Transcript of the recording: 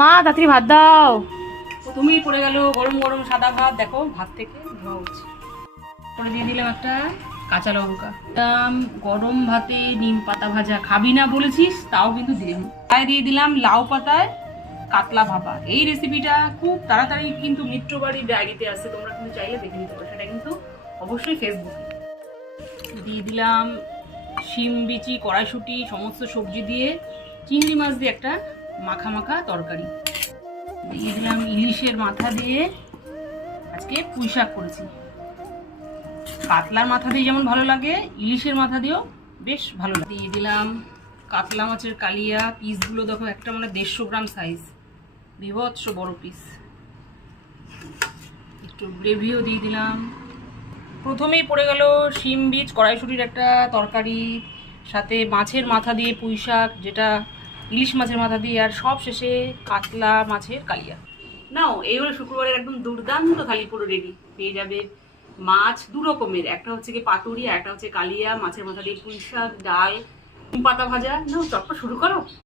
মা তাড়াতাড়ি ভাত দাও। প্রথমেই পড়ে গেল গরম গরম সাদা ভাত। দেখো ভাত থেকে ধোয়া উঠছে। পরে দিয়ে দিলাম একটা কাঁচা লঙ্কা। গরম ভাতে নিম পাতা ভাজা খাবি না বলেছিস, তাও কিন্তু দিলাম। তাই দিয়ে দিলাম লাউ পাতায় কাতলা ভাপা। এই রেসিপিটা খুব তাড়াতাড়ি কিন্তু মিত্রবাড়ির ডায়েরিতে আসছে, তোমরা কিন্তু চাইলে দেখে নিতে পারো। সেটা কিন্তু অবশ্যই ফেসবুকে। দিয়ে দিলাম শিম বিচি, কড়াইশুঁটি, সমস্ত সবজি দিয়ে চিংড়ি মাছ দিয়ে একটা মাখা মাখা তরকারি। দিয়ে দিলাম ইলিশের মাথা দিয়ে আজকে পুঁই শাক করেছি। কাতলার মাথা দিয়ে যেমন ভালো লাগে, ইলিশের মাথা দিয়েও বেশ ভালো লাগে। দিয়ে দিলাম কাতলা মাছের কালিয়া। পিসগুলো দেখো, একটা মানে 150 গ্রাম সাইজ, বিভৎস বড় পিস। একটু গ্রেভিও দিয়ে দিলাম। প্রথমেই পড়ে গেল শিম বীজ, কড়াইশুঁটির একটা তরকারি, সাথে মাছের মাথা দিয়ে পুঁই শাক, যেটা ইলিশ মাছের মাথা দিয়ে, আর সব শেষে কাতলা মাছের কালিয়া। নাও, এই হলো শুক্রবারের একদম দুর্দান্ত থালি, পুরো রেডি। পেয়ে যাবে মাছ দু রকমের, একটা হচ্ছে কি পাতুরি, একটা হচ্ছে কালিয়া, মাছের মাথা দিয়ে পুঁই শাক, ডাল, পাতা ভাজা। নাও চটপট শুরু করো।